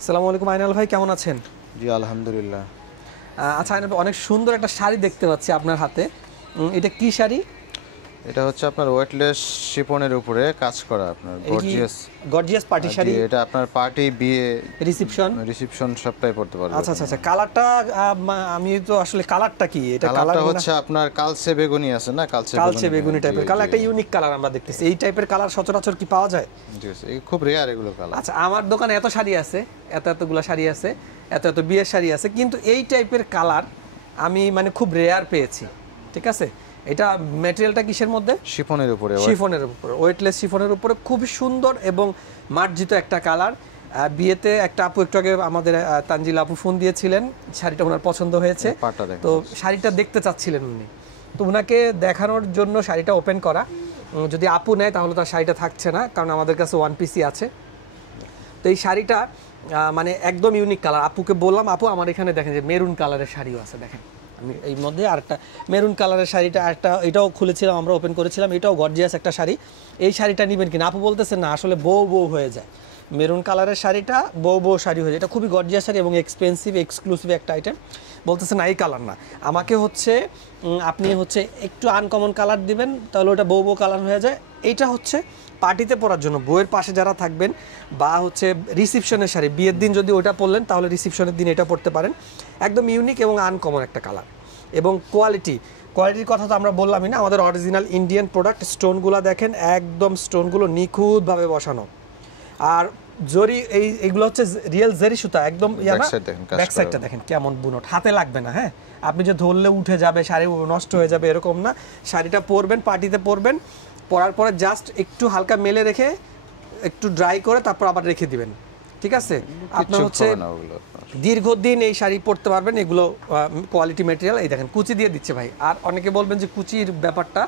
আসসালামু আলাইকুম আইনাল ভাই, কেমন আছেন? জি আলহামদুলিল্লাহ। আচ্ছা আইনাল ভাই, অনেক সুন্দর একটা শাড়ি দেখতে পাচ্ছি আপনার হাতে। এটা কি শাড়ি? এটা হচ্ছে আপনার ওয়েটলেস শিফনের উপরে কাজ করা, আপনার গর্জিয়াস গর্জিয়াস পার্টি শাড়ি। এটা আপনার পার্টি, বিয়ে, রিসেপশন সবটাই পড়তে পারবে। আচ্ছা আচ্ছা আচ্ছা, কালারটা আমি তো আসলে কালারটা কি এটা? কালারটা হচ্ছে আপনার কালচে বেগুনি আছে না, কালচে বেগুনি টাইপের কালার, একটা ইউনিক কালার আমরা দেখতেছি। এই টাইপের কালার সচরাচর কি পাওয়া যায়? জি, এই খুব রেয়ার এগুলো কালার। আচ্ছা, আমার দোকানে এত শাড়ি আছে, এতগুলো শাড়ি আছে, এত বিয়ের শাড়ি আছে, কিন্তু এই টাইপের কালার আমি মানে খুব রেয়ার পেয়েছি। ঠিক আছে, এটা ম্যাটেরিয়ালটা কিসের মধ্যে? শিফনের উপরে, ওয়েটলেস শিফনের উপরে খুবই সুন্দর এবং মার্জিত একটা কালার। বিয়েতে একটা আপু একটু আগে আমাদের তানজিল আপু ফোন দিয়েছিলেন, শাড়িটা ওনার পছন্দ হয়েছে, তো শাড়িটা দেখতে চাচ্ছিলেন উনি, তো ওনাকে দেখানোর জন্য শাড়িটা ওপেন করা। যদি আপু নেয় তাহলে তার শাড়িটা থাকছে না, কারণ আমাদের কাছে ওয়ান পিসই আছে। তো এই শাড়িটা মানে একদম ইউনিক কালার। আপুকে বললাম, আপু আমার এখানে দেখেন যে মেরুন কালারের শাড়িও আছে, দেখেন আমি এই মধ্যে আরেকটা মেরুন কালারের শাড়িটা, এটাও খুলেছিলাম, আমরা ওপেন করেছিলাম, এটাও গর্জিয়াস একটা শাড়ি। এই শাড়িটা নেবেন কিনা? আপু বলতেছেন না, আসলে বউ হয়ে যায়, মেরুন কালারের শাড়িটা বউ শাড়ি হয়ে যায়। এটা খুবই গর্জিয়াস শাড়ি এবং এক্সপেন্সিভ এক্সক্লুসিভ একটা আইটেম। বলতেছেন না এই কালার না, আমাকে হচ্ছে আপনি হচ্ছে একটু আনকমন কালার দিবেন, তাহলে ওটা বউ কালার হয়ে যায়। এইটা হচ্ছে পার্টিতে পরার জন্য, বউয়ের পাশে যারা থাকবেন, বা হচ্ছে রিসিপশনের শাড়ি, বিয়ের দিন যদি ওটা পরলেন তাহলে রিসিপশনের দিন এটা পরতে পারেন। একদম ইউনিক এবং আনকমন একটা কালার। এবং কোয়ালিটির কথা তো আমরা বললামই না, আমাদের অরিজিনাল ইন্ডিয়ান প্রোডাক্ট। স্টোনগুলো দেখেন, একদম স্টোনগুলো নিখুঁতভাবে বসানো। আর এইগুলো হচ্ছে রিয়েল জেরি সুতা, একদম ব্যাক সাইডটা দেখেন কেমন বুনট, হাতে লাগবে না। হ্যাঁ, আপনি যে ধরলে উঠে যাবে, শাড়ি নষ্ট হয়ে যাবে এরকম না। শাড়িটা পরবেন, পার্টিতে পরবেন, পরার পরে জাস্ট একটু হালকা মেলে রেখে একটু ড্রাই করে তারপর আবার রেখে দিবেন। ঠিক আছে, আপনার হচ্ছে দীর্ঘদিন এই শাড়ি পরতে পারবেন। এগুলো কোয়ালিটি ম্যাটেরিয়াল। এই দেখেন কুচি দিয়ে দিচ্ছে ভাই। আর অনেকে বলবেন যে কুচির ব্যাপারটা,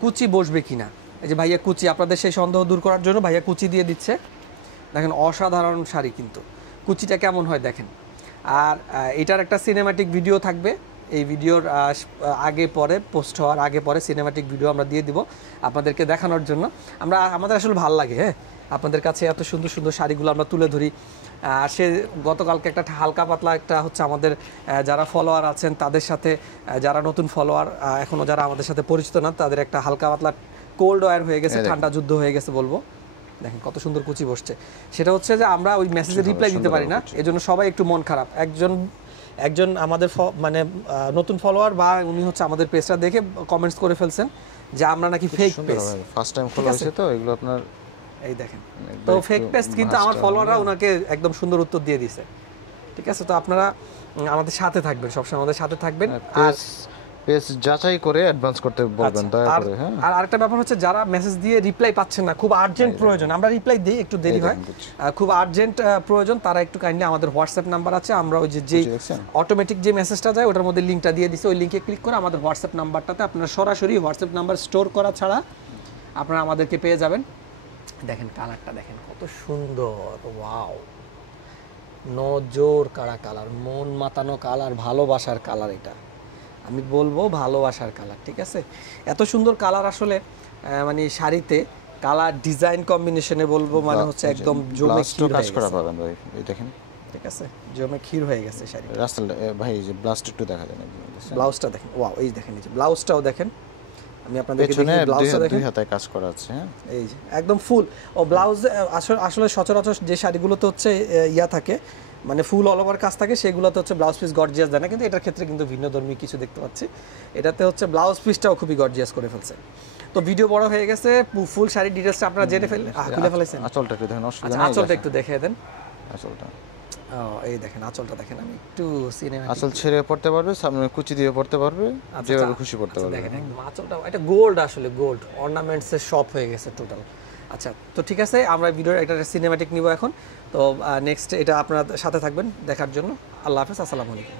কুচি বসবে কিনা। এই যে ভাইয়া কুচি, আপনাদের সেই সন্দেহ দূর করার জন্য ভাইয়া কুচি দিয়ে দিচ্ছে। দেখেন অসাধারণ শাড়ি, কিন্তু কুচিটা কেমন হয় দেখেন। আর এটার একটা সিনেম্যাটিক ভিডিও থাকবে, এই ভিডিওর আগে পরে, পোস্ট হওয়ার আগে পরে সিনেম্যাটিক ভিডিও আমরা দিয়ে দিব আপনাদেরকে দেখানোর জন্য। আমাদের আসলে ভালো লাগে, হ্যাঁ, আপনাদের কাছে এত সুন্দর সুন্দর শাড়িগুলো আমরা তুলে ধরি। সে গতকালকে একটা হালকা পাতলা একটা হচ্ছে আমাদের যারা ফলোয়ার আছেন তাদের সাথে, যারা নতুন ফলোয়ার এখনও যারা আমাদের সাথে পরিচিত না, তাদের একটা হালকা পাতলা কোল্ড ওয়্যার হয়ে গেছে, ঠান্ডা যুদ্ধ হয়ে গেছে বলবো। দেখেন কত সুন্দর কুচি বসছে। সেটা হচ্ছে যে আমরা ওই মেসেজে রিপ্লাই দিতে পারি না, এজন্য সবাই একটু মন খারাপ। একজন আমাদের মানে নতুন ফলোয়ার, বা উনি হচ্ছে আমাদের পেজটা দেখে কমেন্টস করে ফেলছেন যে আমরা নাকি ফেক পেজ, ফার্স্ট টাইম খোলা হয়েছে, তো এগুলো আপনার এই দেখেন, তো ফেক পেজ, কিন্তু আমার ফলোয়াররা ওনাকে একদম সুন্দর উত্তর দিয়ে দিছে। ঠিক আছে, তো আপনারা আমাদের সাথে থাকবেন, সবসময় আমাদের সাথে থাকবেন। আর পেজ যাচাই করে অ্যাডভান্স করতে বলবেন দয়া করে। হ্যাঁ, আর আরেকটা ব্যাপার হচ্ছে, যারা মেসেজ দিয়ে রিপ্লাই পাচ্ছেন না, খুব আর্জেন্ট প্রয়োজন, আমরা রিপ্লাই দিই, একটু দেরি হয়, খুব আর্জেন্ট প্রয়োজন, তারা একটু কাইন্ডলি আমাদের হোয়াটসঅ্যাপ নাম্বার আছে, আমরা ওই যে অটোমেটিক যে মেসেজটা যায় ওটার মধ্যে লিঙ্কটা দিয়ে দিছি, ওই লিঙ্কে ক্লিক করে আমাদের হোয়াটসঅ্যাপ নাম্বারটাতে আপনারা সরাসরি হোয়াটসঅ্যাপ নাম্বার স্টোর করা ছাড়া আপনারা আমাদেরকে পেয়ে যাবেন। দেখেন কালারটা দেখেন কত সুন্দর, ওয়াও, নজর কাড়া কালার, মন মাতানো কালার, ভালোবাসার কালার। এটা আমি বলবো ভালোবাসার কালার। ঠিক আছে, এত সুন্দর কালার আসলে মানে শাড়িতে কালার ডিজাইন কম্বিনেশনে বলবো মানে হচ্ছে একদম জমে ক্ষীর কাজ করা পাবেন ভাই। এই দেখেন, ঠিক আছে, জমে ক্ষীর হয়ে গেছে শাড়ি। রাসেল ভাই, যে ব্লাস্ট একটু দেখা যায় না, ব্লাউজটা দেখেন, ওয়াও, এই দেখেন, এই যে ব্লাউজটাও দেখেন, আমি আপনাদেরকে দেখাই, ব্লাউজটা দেখেন, দুই হাতে কাজ করা আছে। হ্যাঁ, এই যে একদম ফুল। ও ব্লাউজ আসলে সচরাচর যে শাড়িগুলোতে হচ্ছে ইয়া থাকে, মানে ফুল অল ওভার কাজ থাকে, সেগুলোতে হচ্ছে ব্লাউজ পিস গর্জিয়াস দেয় না, কিন্তু এটার ক্ষেত্রে কিন্তু ভিন্নধর্মী কিছু দেখতে পাচ্ছি। এটাতে হচ্ছে ব্লাউজ পিসটাও খুবই গর্জিয়াস করে ফেলছে। তো ভিডিও বড় হয়ে গেছে, ফুল শাড়ির ডিটেইলসটা আপনারা জেনে খুলে ফেলেছেন। আঁচলটা একটু দেখেন, অসুবিধা নেই, আঁচলটা একটু দেখিয়ে দেন। আঁচলটা, এই দেখেন আঁচলটা দেখেন, আমি একটু সিনেমা, আঁচল ছেড়ে পড়তে পারবে, সামনে কুচি দিয়ে পড়তে পারবে, যেভাবে খুশি পড়তে পারবে। দেখেন একদম আঁচলটা, এটা গোল্ড, আসলে গোল্ড অর্নামেন্টসের শপ হয়ে গেছে টোটাল। আচ্ছা, তো ঠিক আছে, আমরা ভিডিওর একটা সিনেমাটিক নিব এখন। তো নেক্সট এটা আপনারা সাথে থাকবেন দেখার জন্য। আল্লাহ হাফেজ, আসসালামু আলাইকুম।